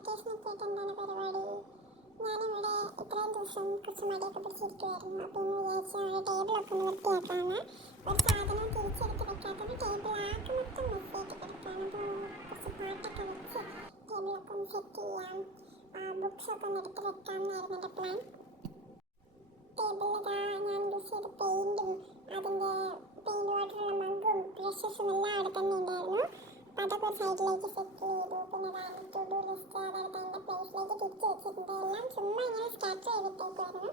വെക്കേഷനൊക്കെ ആയിട്ട് എന്താണ് പരിപാടി? ഞാനിവിടെ ഇത്രയും ദിവസം കുറച്ച് മടിയൊക്കെ പിടിച്ചിരിക്കുമായിരുന്നു. അപ്പോൾ ഇന്ന് വിചാരിച്ചു നമ്മുടെ ടേബിളൊക്കെ ഒന്ന് വൃത്തിയാക്കാമെന്ന്. ഒരു സാധനം തിരിച്ചെടുത്ത് വെക്കാത്തത് ടേബിൾ ആകെ മൊത്തം മെസ്സായിട്ട് കിടക്കുകയാണ്. അപ്പോൾ കുറച്ച് പാട്ടൊക്കെ വെച്ച് ടേബിളൊക്കെ ഒന്ന് സെറ്റ് ചെയ്യാം, ബുക്സൊക്കെ ഒന്ന് എടുത്ത് വെക്കാമെന്നായിരുന്നു എൻ്റെ പ്ലാൻ. ടേബിളിൽ ഞാൻ യൂസ് ചെയ്ത പെയിൻറ്റും അതിൻ്റെ പെയിൻറ്റ് വാട്ടറുള്ള മഗ്ഗും ബ്രഷസും എല്ലാം അവിടെ തന്നെ ഉണ്ടായിരുന്നു. അപ്പോൾ അതൊക്കെ ഒരു സൈഡിലേക്ക് സെറ്റ് ചെയ്തു. പിന്നെ ടു ഡു ലിസ്റ്റ് അതായത് അതിൻ്റെ പ്ലേസിലേക്ക് തിരിച്ച് വെച്ചിട്ടുണ്ട്. എല്ലാം ചുമ്മാ ഇങ്ങനെ സ്റ്റാർട്ട് ചെയ്തിട്ടേക്കുമായിരുന്നു.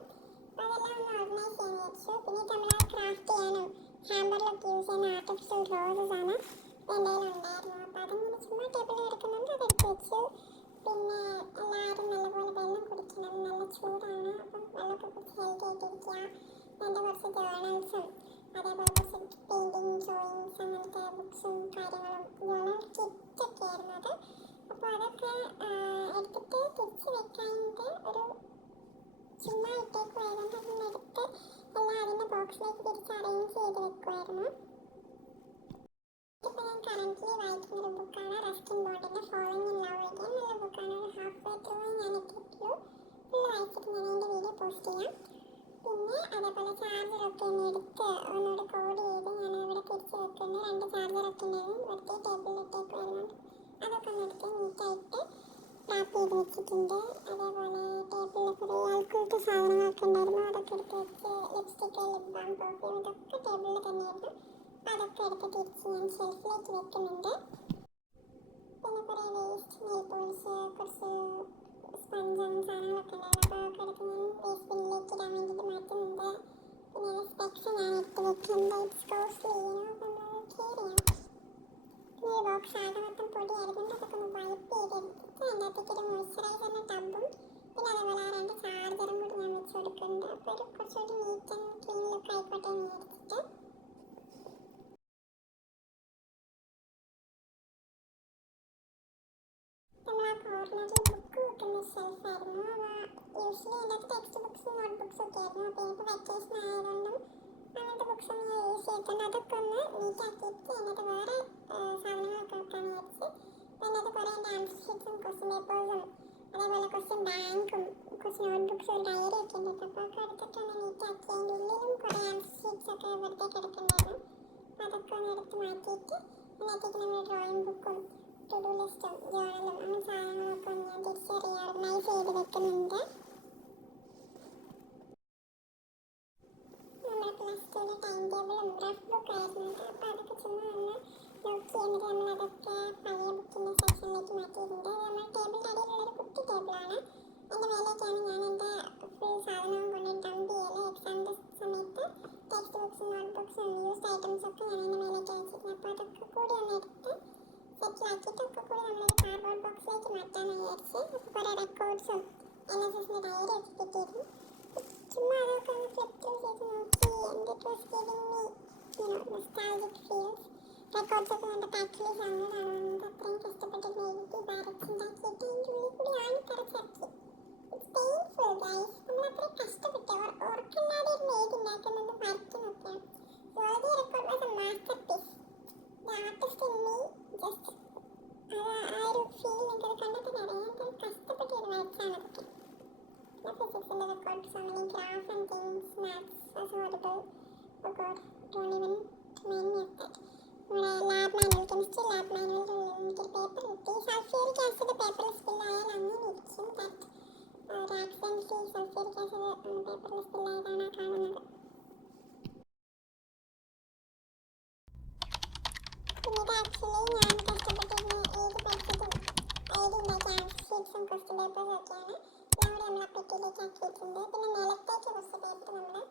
അപ്പോൾ അതെല്ലാം ഒന്ന് ഓർഗനൈസ് ചെയ്യാൻ വെച്ചു. പിന്നെ നമ്മൾ ക്രാഫ്റ്റ് ചെയ്യാനും ഹാമ്പറിലൊക്കെ യൂസ് ചെയ്യുന്ന ആർട്ടിഫിഷ്യൽ റോസസ് ആണ് എൻ്റെ കയ്യിൽ ഉണ്ടായിരുന്നു. അപ്പോൾ അതിങ്ങനെ ചുമ്മാ ടേബിളിൽ കിടക്കുന്നുണ്ട്, അതെടുത്ത് വെച്ചു. പിന്നെ എല്ലാവരും നല്ലപോലെ വെള്ളം കുടിക്കണം, നല്ല ചൂടാണ്. അപ്പം വെള്ളമൊക്കെ കുടിച്ച് ഹെൽത്തി ആയിട്ടിരിക്കുക. എൻ്റെ കുറച്ച് ജേർണൽസും അതേപോലെ കുറച്ച് പെയിൻറ്റിങ് ഡ്രോയിങ്സ് അങ്ങനത്തെ ബുക്സും കാര്യങ്ങളും ജേർണൽ കിറ്റൊക്കെ ആയിരുന്നു അത്. അപ്പോൾ അതൊക്കെ എടുത്തിട്ട് തിരിച്ച് വെക്കാനായിട്ട് ഒരു ചുമ്മാ ഇട്ടേക്കുമായിരുന്നു. അതൊന്ന് എടുത്ത് എല്ലാം അതിൻ്റെ ബോക്സിലേക്ക് തിരിച്ച് അറേഞ്ച് ചെയ്ത് വെക്കുമായിരുന്നു. ഇപ്പോൾ ഞാൻ കറൻ്റ്ലി വായിക്കുന്നൊരു ബുക്കാണ് റസ്കിൻ ബോണ്ടിൻ്റെ ഫോളോയിങ് ഇൻ ലവ് അഗൈൻ. നല്ല ബുക്കാണ്. ഒരു ഹാഫ് വേ ത്രൂ ഞാൻ എത്തിയിട്ടുള്ളൂ. ഫുള്ള് വായിച്ചിട്ട് ഞാൻ അതിൻ്റെ വീഡിയോ പോസ്റ്റ് ചെയ്യാം. പിന്നെ അതേപോലെ ചാർജറൊക്കെ ഒന്ന് എടുത്ത് ഒന്നുകൂടെ കോഡ് ചെയ്ത് ഞാൻ ഇവിടെ തിരിച്ച് വെക്കുന്നു. 2 ചാർജറൊക്കെ ഉണ്ടായിരുന്നു, വെറുതെ ടേബിളിലിട്ടേക്കുമായിരുന്നു. അതൊക്കെ ഒന്ന് എടുത്ത് നീറ്റായിട്ട് റാപ്പ് ചെയ്ത് വെച്ചിട്ടുണ്ട്. അതേപോലെ ടേബിളിൽ കുറേ ആൾക്കൂട്ട് സാധനങ്ങളൊക്കെ ഉണ്ടായിരുന്നു, അതൊക്കെ എടുത്ത് വെച്ച് ലിപ്സ്റ്റിക്ക്, ലിപ് ബാം, പെർഫ്യൂം ഇതൊക്കെ ടേബിളിൽ തന്നെയായിരുന്നു. അതൊക്കെ എടുത്ത് തിരിച്ച് ഞാൻ ഷെൽഫിലേക്ക് വെക്കുന്നുണ്ട്. പിന്നെ കുറേ വേസ്റ്റ് നെയിൽ പോളിഷ്, കുറച്ച് സ്പഞ്ചും സാധനങ്ങളൊക്കെ ഉണ്ടായിരുന്നു. അപ്പോൾ അതൊക്കെ എടുത്ത് ഞാൻ വേസ്റ്റ് ബിന്നിലേക്ക് ഇടാൻ വേണ്ടിയിട്ട് മാറ്റുന്നുണ്ട്. പിന്നെ സ്പെക്സ് ഞാൻ എടുത്ത് വെക്കുന്നുണ്ട്. ഇറ്റ്സ് കോസ്റ്റ്ലി, അപ്പോൾ നമ്മൾ കെയർ ചെയ്യണം. പിന്നെ ഈ ബോക്സ് ആകെ മൊത്തം പൊടിയായിരുന്നു, അതൊക്കെ ഒന്ന് വൈപ്പ് ചെയ്തെടുത്തിട്ട് അതിൻ്റെ അകത്തേക്ക് ഒരു മോയ്സ്ചറൈസറിൻ്റെ ടബും പിന്നെ അതേപോലെ ആ 2 ചാർജറും കൂടി ഞാൻ വെച്ച് കൊടുക്കുന്നുണ്ട്. അപ്പോൾ ഒരു കുറച്ചുകൂടി നീറ്റ് ആൻഡ് ക്ലീൻ ലുക്ക് ആയിക്കോട്ടെ എന്ന് വിചാരിച്ചിട്ട്. നമ്മൾ ആ കോർണറിൽ ബുക്ക് വെക്കുന്ന ഷെൽഫായിരുന്നു. യൂഷ്വലി എൻ്റെ അടുത്ത് ടെക്സ്റ്റ് ബുക്സും നോട്ട് ബുക്സും ഒക്കെ ആയിരുന്നു. അപ്പോൾ ഇപ്പോൾ വെക്കേഷൻ ആയതുകൊണ്ടും അങ്ങനത്തെ ബുക്സൊന്നും ഞാൻ യൂസ് ചെയ്തിട്ടുണ്ട്. അതൊക്കെ ഒന്ന് നീറ്റാക്കിയിട്ട് അതിനകത്ത് വേറെ സാധനങ്ങളൊക്കെ വെക്കാമെന്ന് വിചാരിച്ച്. അപ്പോൾ അതിനകത്ത് കുറേ ഡാൻസ് ഷീറ്റ്സും ക്വസ്റ്റ്യൻ പേപ്പേഴ്സും അതേപോലെ ക്വസ്റ്റ്യൻ ബാങ്കും കുറച്ച് നോട്ട് ബുക്സും ഒരു ഡയറി ഒക്കെ ഉണ്ട്. അപ്പോൾ അതൊക്കെ എടുത്തിട്ടൊന്ന് നീറ്റാക്കി. അതിൻ്റെ ഉള്ളിലും കുറേ ആൻസർ ഷീറ്റ്സൊക്കെ വെറുതെ കിടക്കുന്നുണ്ടായിരുന്നു. അതൊക്കെ ഒന്ന് എടുത്ത് മാറ്റിയിട്ട് അതിനകത്തേക്ക് നമ്മൾ ഡ്രോയിങ് ബുക്കും ടു ഡു ലിസ്റ്റും ജേർണലും അങ്ങനെ സാധനങ്ങളൊക്കെ ഞാൻ തിരിച്ച് റീഓർഗനൈസ് ചെയ്ത് വെക്കുന്നുണ്ട്. നമ്മുടെ പ്ലസ് ടുവിൻ്റെ ടൈം ടേബിളും റഫ് ബുക്കായിരുന്നു. അപ്പോൾ അതൊക്കെ ചുമ്മാ ഒന്ന് നോക്കി എന്നിട്ട് നമ്മളതൊക്കെ പഴയ ബുക്കിൻ്റെ സെക്ഷനിലേക്ക് മാറ്റിയിട്ടുണ്ട്. നമ്മൾ ടേബിളിൻ്റെ അടിയിലുള്ളൊരു കുട്ടി ടേബിളാണ്. അതിൻ്റെ മേലേക്കാണ് ഞാൻ എൻ്റെ ഫുൾ സാധനവും കൊണ്ട് ഡംപ് ചെയ്യൽ. എക്സാമിൻ്റെ സമയത്ത് ടെക്സ്റ്റ് ബുക്സും നോട്ട് ബുക്സും യൂസ്ഡ് ഐറ്റംസൊക്കെ ഞാൻ അതിൻ്റെ മേലേക്കാണ് വെച്ചിരുന്നത്. അപ്പോൾ അതൊക്കെ കൂടി ഒന്ന് എടുത്ത് സെറ്റിലാക്കിയിട്ട് ഒക്കെ കൂടി നമ്മളൊരു കാർഡ്ബോർഡ് ബോക്സിലേക്ക് മാറ്റാമെന്ന് വിചാരിച്ച്. അപ്പോൾ കുറേ റെക്കോർഡ്സും NSSൻ്റെ ഡയറി ഒക്കെ കിട്ടിയിരുന്നു. ചുമ്മാ അതൊക്കെ ഒന്ന് ഫ്ലിപ്പ് ത്രൂ ചെയ്ത് നോക്കി. And it was giving me nostalgic feels. റെക്കോർഡ്സൊക്കെ കണ്ട് ആക്ച്വലി സങ്കടമാണ്. നമുക്ക് അത്രയും കഷ്ടപ്പെട്ടിട്ട് എഴുതി വരച്ചുണ്ടാക്കിയിട്ട് അതിൻ്റെ ഉള്ളിൽ കൂടി ആണി തറച്ചിറക്കി. It's painful guys. നമ്മളത്രയും കഷ്ടപ്പെട്ട് ഓർക്കല്ലാതെ ഇരുന്ന് എഴുതിണ്ടാക്കുന്നത് വരയ്ക്കുന്നൊക്കെയാണ്. So the record was a masterpiece. The artist in me just ആ ഒരു ഫീൽ എനിക്കത് കണ്ടിട്ട് അറിയാം. കഷ്ടപ്പെട്ട് വരച്ചാണ് അതൊക്കെ. ഫിസിക്സിൻ്റെ record, so many graph and things, maths was horrible. Oh god, don't even remind me of that. നമ്മുടെ ലാബ് മാനുവൽ, കെമിസ്ട്രി ലാബ് മാനുവലിൻ്റെ ഉള്ളിൽ എനിക്കൊരു പേപ്പർ കിട്ടി. സൾഫ്യൂരിക് ആസിഡ് പേപ്പറിൽ സ്പില്ലായാൽ അങ്ങനെ ഇരിക്കും. ദാറ്റ് ഒരു ആക്സിഡൻ്റലി സൾഫ്യൂരിക് ആസിഡ് പേപ്പറിൽ സ്പില്ലായതാണ് കാണുന്നത്. പിന്നെ ഇത് ആക്ച്വലി ഞാൻ കഷ്ടപ്പെട്ടിരുന്ന് എഴുതി പഠിച്ചതും എഴുതി ഉണ്ടാക്കിയ ആൻസർ ഷീറ്റ്സും ക്വസ്റ്റ്യൻ പേപ്പേഴ്സും ഒക്കെയാണ്. എല്ലാം കൂടി നമ്മൾ ആ പെട്ടിയിലേക്ക് ആക്കിയിട്ടുണ്ട്. പിന്നെ നിലത്തേക്ക് കുറച്ച് പേപ്പർ നമ്മൾ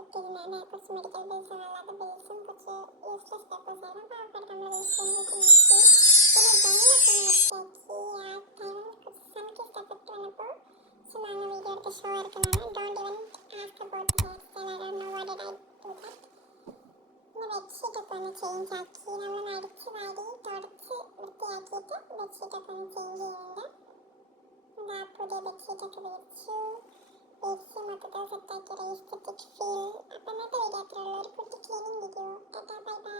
ഇട്ടിരുന്നതാണ്. കുറച്ച് മെഡിക്കൽ ബിൽസും അല്ലാത്ത ബിൽസും കുറച്ച് യൂസ്ലെസ് പേപ്പേഴ്സ് ആയിരുന്നു. അപ്പോൾ അതൊക്കെ നമ്മൾ വേസ്റ്റിലേക്ക് മാറ്റി. പിന്നെ ജനലൊക്കെ വൃത്തിയാക്കി. ആ ടൈമിൽ കുറച്ച് സൺകിസ്റ്റ് എഫക്റ്റ് വന്നപ്പോൾ ചുമ്മാ അങ്ങ് വീഡിയോ എടുത്ത് ഷോ എടുക്കുന്നതാണ്. Don't even ask about the hair style. I don't know what did I do that. പിന്നെ ബെഡ്ഷീറ്റൊക്കെ ഒന്ന് ചേഞ്ച് ആക്കി. നമ്മളൊന്ന് അടിച്ച് വാരി തുടച്ച് വൃത്തിയാക്കിയിട്ട് ബെഡ്ഷീറ്റൊക്കെ ഒന്ന് ചേഞ്ച് ചെയ്യുന്നുണ്ട്. എന്താ പുതിയ ബെഡ്ഷീറ്റൊക്കെ വിരിച്ചു മൊത്തത്തിൽ സെറ്റാക്കി ഒരു എസ്തെറ്റിക് ഫീൽ. അപ്പം ഇന്നത്തെ വീഡിയോ അത്രയുള്ളൂ. ഒരു കുട്ടി cleaning video. Tata bye bye.